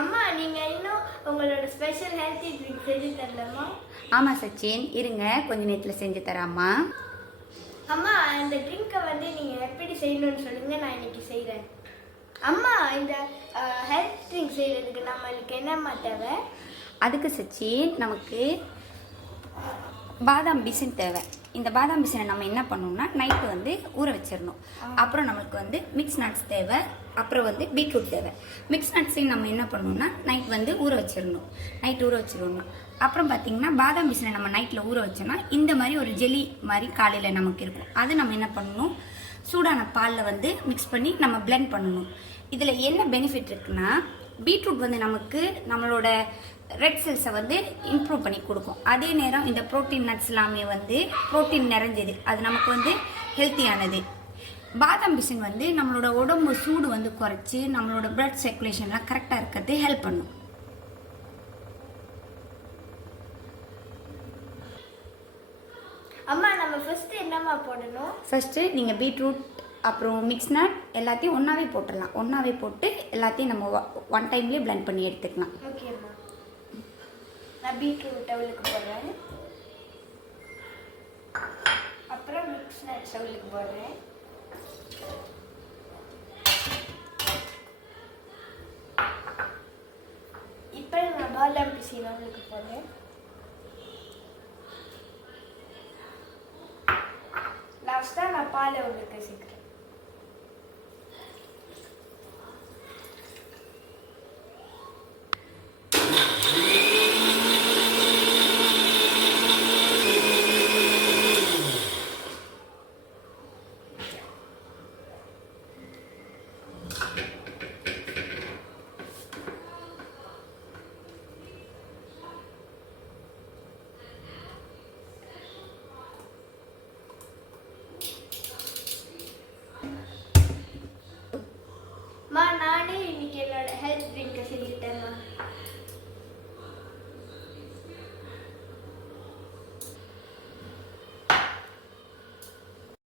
அம்மா நீங்கள் இன்னும் உங்களோட ஸ்பெஷல் ஹெல்த்தி ட்ரிங்க் செஞ்சு தரலாமா? ஆமாம் சச்சின், இருங்க கொஞ்ச நேரத்தில் செஞ்சு தராம்மா. அம்மா இந்த ட்ரிங்கை நீங்கள் எப்படி செய்யணும்னு சொல்லுங்கள், நான் இன்னைக்கு செய்கிறேன். அம்மா இந்த ஹெல்த் ட்ரிங்க் செய்கிறதுக்கு நம்மளுக்கு என்னம்மா தேவை? அதுக்கு சச்சின் நமக்கு பாதாம் பிசின் தேவை. இந்த பாதாம் பிசினை நம்ம என்ன பண்ணணும்னா நைட்டு ஊற வச்சிடணும். அப்புறம் நம்மளுக்கு மிக்ஸ் நட்ஸ் தேவை. அப்புறம் பீட்ரூட் தேவை. மிக்ஸ் நட்ஸையும் நம்ம என்ன பண்ணணும்னா நைட் ஊற வச்சிடணும். நைட் ஊற வச்சிடணும். அப்புறம் பார்த்தீங்கன்னா பாதாம் பிசினை நம்ம நைட்டில் ஊற வச்சோம்னா இந்த மாதிரி ஒரு ஜெல்லி மாதிரி காலையில் நமக்கு இருக்கும். அது நம்ம என்ன பண்ணணும், சூடான பாலில் மிக்ஸ் பண்ணி நம்ம பிளெண்ட் பண்ணணும். இதில் என்ன பெனிஃபிட் இருக்குன்னா, பீட்ரூட் நமக்கு நம்மளோட ரெட் செல்ஸை இம்ப்ரூவ் பண்ணி கொடுக்கும். அதே நேரம் இந்த ப்ரோட்டீன் நட்ஸ் எல்லாமே ப்ரோட்டீன் நிறைஞ்சது, அது நமக்கு ஹெல்த்தியானது. பாதாம் பிசின் நம்மளோட உடம்பு சூடு குறைச்சி நம்மளோட பிளட் சர்க்குலேஷன்லாம் கரெக்டாக இருக்கிறது ஹெல்ப் பண்ணும். அம்மா நம்ம ஃபர்ஸ்ட் என்னம்மா போடணும்? ஃபர்ஸ்ட் நீங்கள் பீட்ரூட் அப்புறம் மிக்ஸ் நட் எல்லாத்தையும் ஒன்றாவே போட்டுடலாம். ஒன்றாவே போட்டு எல்லாத்தையும் நம்ம ஒன் டைம்லேயே பிளெண்ட் பண்ணி எடுத்துக்கலாம். ஓகேம்மா, நான் பீட்ரூட் அவளுக்கு போடுறேன். அப்புறம் மிக்ஸ் நட்ஸ் அவளுக்கு போடுறேன். இப்போ நான் பாதாம் பிசின் அவளுக்கு போடுறேன். லாஸ்ட்டாக நான் பால் அவளுக்கு சேர்க்குறேன்.